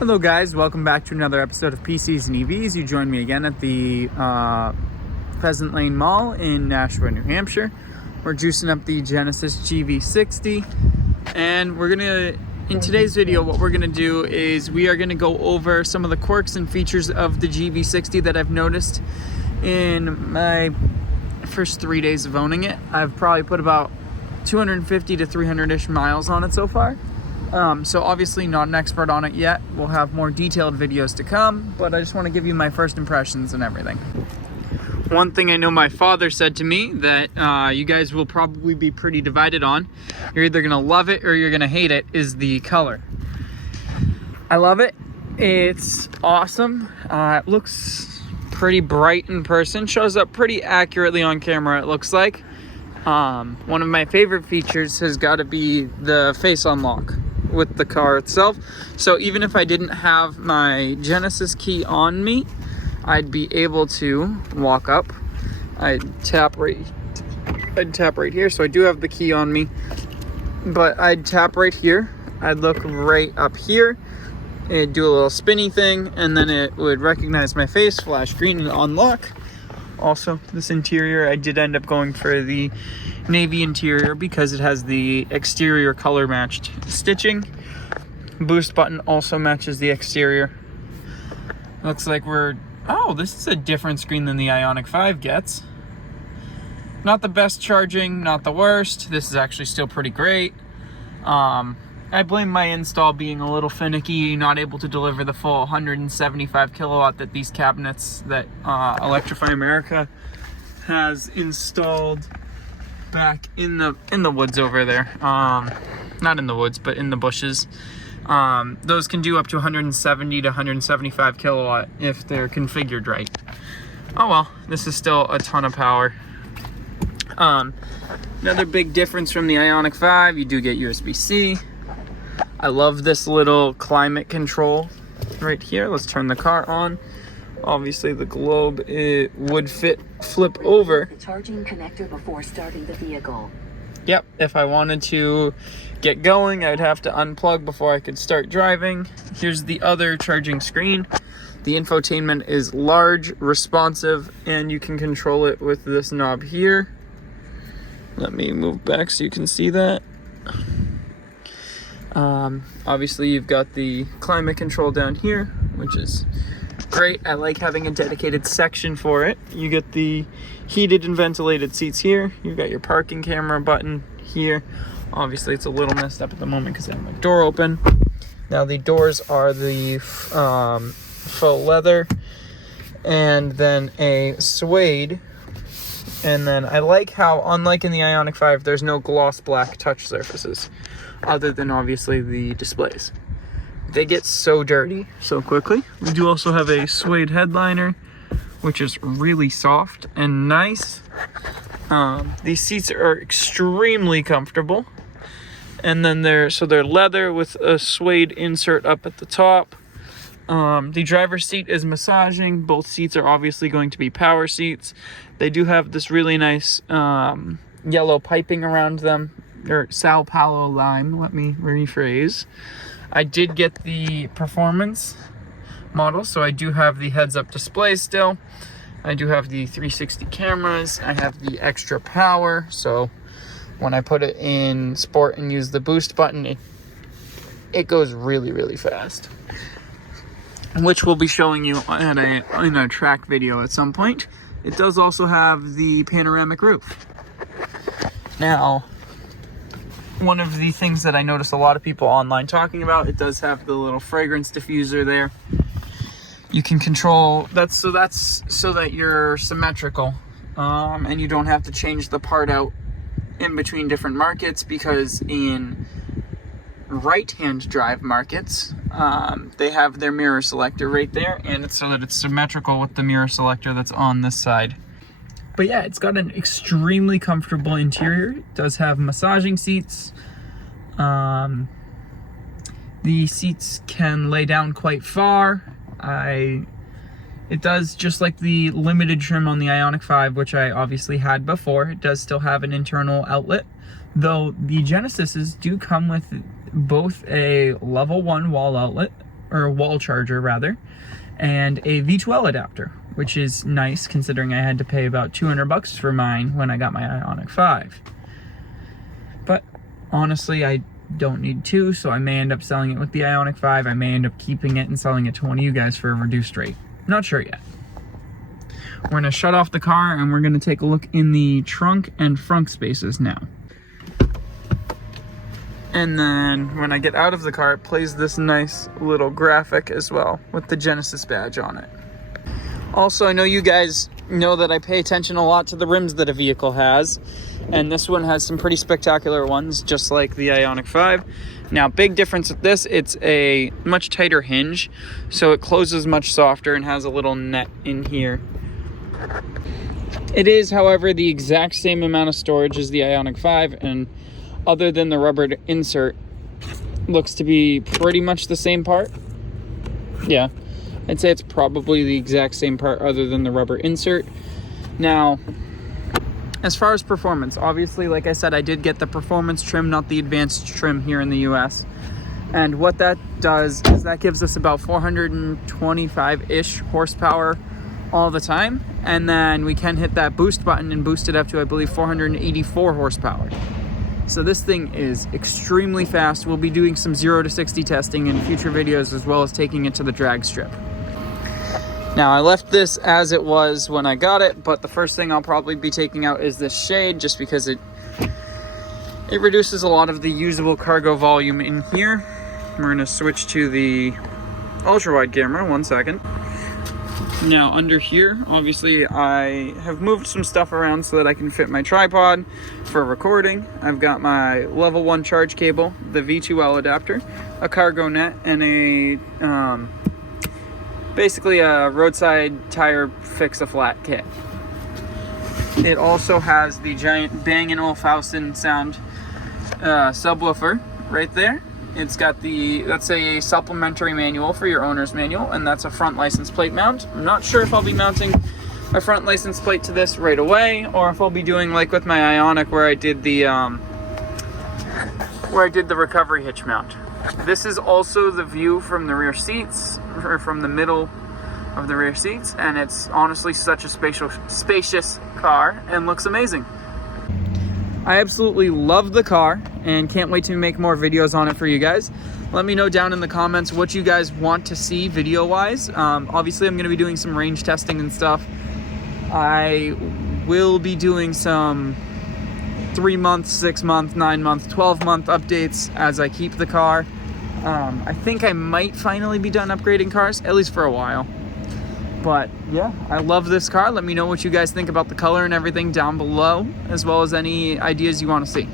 Hello guys, welcome back to another episode of PCs and EVs. You join me again at the Pheasant Lane Mall in Nashua, New Hampshire. We're juicing up the Genesis GV60, and in today's video, what we're gonna do is we are gonna go over some of the quirks and features of the GV60 that I've noticed in my first 3 days of owning it. I've probably put about 250 to 300-ish miles on it so far. So obviously not an expert on it yet. We'll have more detailed videos to come, but I just want to give you my first impressions and everything. One thing I know my father said to me that you guys will probably be pretty divided on, you're either going to love it or you're going to hate it, is the color. I love it. It's awesome. It looks pretty bright in person, shows up pretty accurately on camera, it looks like. One of my favorite features has got to be the face unlock with the car itself. So even if I didn't have my Genesis key on me, I'd be able to walk up. I'd tap right here. So I do have the key on me, but I'd tap right here. I'd look right up here. It'd do a little spinny thing, and then it would recognize my face, flash green, and unlock. Also, this interior, I did end up going for the navy interior because it has the exterior color matched stitching. Boost button also matches the exterior. Looks like this is a different screen than the Ioniq 5 gets. Not the best charging, not the worst. This is actually still pretty great. I blame my install being a little finicky, not able to deliver the full 175 kilowatt that these cabinets that Electrify America has installed back in the woods over there. Not in the woods, but in the bushes. Those can do up to 170 to 175 kilowatt if they're configured right. Oh well, this is still a ton of power. Another big difference from the Ioniq 5, you do get USB-C. I love this little climate control right here. Let's turn the car on. Obviously the globe, it would flip over. The charging connector before starting the vehicle. Yep, if I wanted to get going, I'd have to unplug before I could start driving. Here's the other charging screen. The infotainment is large, responsive, and you can control it with this knob here. Let me move back so you can see that. Obviously you've got the climate control down here, which is great. I like having a dedicated section for it. You get the heated and ventilated seats here. You've got your parking camera button here. Obviously it's a little messed up at the moment because I have my door open. Now the doors are the faux leather and then a suede. And then I like how, unlike in the Ioniq 5, there's no gloss black touch surfaces, other than obviously the displays. They get so dirty so quickly. We do also have a suede headliner, which is really soft and nice. These seats are extremely comfortable. And then they're leather with a suede insert up at the top. The driver's seat is massaging. Both seats are obviously going to be power seats. They do have this really nice yellow piping around them, or Sao Paulo lime, let me rephrase. I did get the performance model, so I do have the heads-up display still. I do have the 360 cameras. I have the extra power, so when I put it in sport and use the boost button, it goes really, really fast, which we'll be showing you in a track video at some point. It does also have the panoramic roof. Now, one of the things that I notice a lot of people online talking about, it does have the little fragrance diffuser there. You can control that's so that you're symmetrical, and you don't have to change the part out in between different markets, because in right-hand drive markets, they have their mirror selector right there, and it's so that it's symmetrical with the mirror selector that's on this side. But yeah, it's got an extremely comfortable interior. It does have massaging seats. The seats can lay down quite far. It does, just like the limited trim on the Ioniq 5, which I obviously had before, it does still have an internal outlet, though the Genesises do come with both a level 1 wall outlet or a wall charger rather, and a V2L adapter, which is nice considering I had to pay about $200 for mine when I got my Ioniq 5. But honestly, I don't need two, so I may end up selling it with the Ioniq 5. I may end up keeping it and selling it to one of you guys for a reduced rate. Not sure yet. We're gonna shut off the car and we're gonna take a look in the trunk and front spaces now. And then when I get out of the car, it plays this nice little graphic as well with the Genesis badge on it. Also, I know you guys know that I pay attention a lot to the rims that a vehicle has, and this one has some pretty spectacular ones, just like the Ioniq 5. Now, big difference with this, it's a much tighter hinge, so it closes much softer and has a little net in here. It is, however, the exact same amount of storage as the Ioniq 5, and other than the rubber insert, looks to be pretty much the same part. Yeah, I'd say it's probably the exact same part other than the rubber insert. Now, as far as performance, obviously, like I said, I did get the performance trim, not the advanced trim here in the US. And what that does is that gives us about 425-ish horsepower all the time. And then we can hit that boost button and boost it up to, I believe, 484 horsepower. So this thing is extremely fast. We'll be doing some 0 to 60 testing in future videos, as well as taking it to the drag strip. Now, I left this as it was when I got it, but the first thing I'll probably be taking out is this shade, just because it reduces a lot of the usable cargo volume in here. We're going to switch to the ultra-wide camera, 1 second. Now, under here, obviously, I have moved some stuff around so that I can fit my tripod for recording. I've got my level 1 charge cable, the V2L adapter, a cargo net, and a basically a roadside tire fix-a-flat kit. It also has the giant Bang & Olufsen sound subwoofer right there. It's got that's a supplementary manual for your owner's manual, and that's a front license plate mount. I'm not sure if I'll be mounting a front license plate to this right away, or if I'll be doing like with my Ioniq where I did the recovery hitch mount. This is also the view from the rear seats, or from the middle of the rear seats, and it's honestly such a spacious car and looks amazing. I absolutely love the car and can't wait to make more videos on it for you guys. Let me know down in the comments what you guys want to see video-wise. Obviously, I'm going to be doing some range testing and stuff. I will be doing some 3-month, 6-month, 9-month, 12-month updates as I keep the car. I think I might finally be done upgrading cars, at least for a while. But yeah, I love this car. Let me know what you guys think about the color and everything down below, as well as any ideas you want to see.